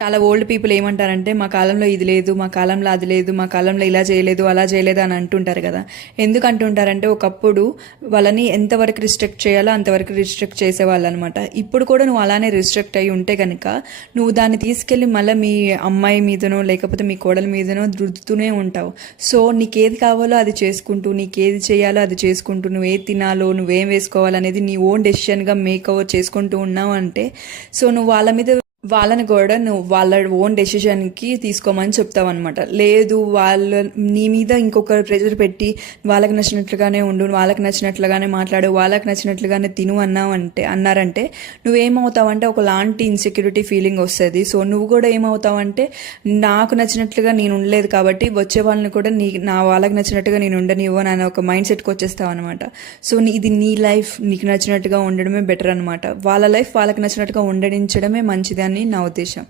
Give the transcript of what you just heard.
చాలా old people ఏమంటారంటే మా కాలంలో ఇది లేదు, మా కాలంలో అది లేదు, మా కాలంలో ఇలా చేయలేదు, అలా చేయలేదు అని అంటుంటారు కదా. ఎందుకు అంటుంటారంటే ఒకప్పుడు వాళ్ళని ఎంతవరకు రిస్ట్రిక్ట్ చేయాలో అంతవరకు రిస్ట్రిక్ట్ చేసేవాళ్ళు అనమాట. ఇప్పుడు కూడా నువ్వు అలానే రిస్ట్రిక్ట్ అయ్యి ఉంటే కనుక నువ్వు దాన్ని తీసుకెళ్ళి మళ్ళీ మీ అమ్మాయి మీదనో లేకపోతే మీ కోడల మీదనో రుద్దుతూనే ఉంటావు. సో నీకేది కావాలో అది చేసుకుంటూ, నీకేది చేయాలో అది చేసుకుంటూ, నువ్వేది తినాలో నువ్వేం వేసుకోవాలనేది నీ ఓన్ డెసిషన్గా మేక్ ఓవర్ చేసుకుంటూ ఉన్నావు అంటే సో నువ్వు వాళ్ళని కూడా నువ్వు వాళ్ళ ఓన్ డెసిషన్కి తీసుకోమని చెప్తావు అనమాట. లేదు వాళ్ళ నీ మీద ఇంకొకరు ప్రెజర్ పెట్టి వాళ్ళకి నచ్చినట్లుగానే ఉండు, వాళ్ళకి నచ్చినట్లుగానే మాట్లాడు, వాళ్ళకి నచ్చినట్లుగానే తిను అన్నారంటే నువ్వేమవుతావంటే ఒకలాంటి ఇన్సెక్యూరిటీ ఫీలింగ్ వస్తుంది. సో నువ్వు కూడా ఏమవుతావంటే నాకు నచ్చినట్లుగా నేను ఉండలేదు కాబట్టి వచ్చే వాళ్ళని కూడా నా వాళ్ళకి నచ్చినట్టుగా నేను ఉండనివ్వను అని ఒక మైండ్ సెట్కి వచ్చేస్తావు అనమాట. సో ఇది నీ లైఫ్ నీకు నచ్చినట్టుగా ఉండడమే బెటర్ అనమాట. వాళ్ళ లైఫ్ వాళ్ళకి నచ్చినట్టుగా ఉండడించడమే మంచిది అని నా ఉద్దేశం.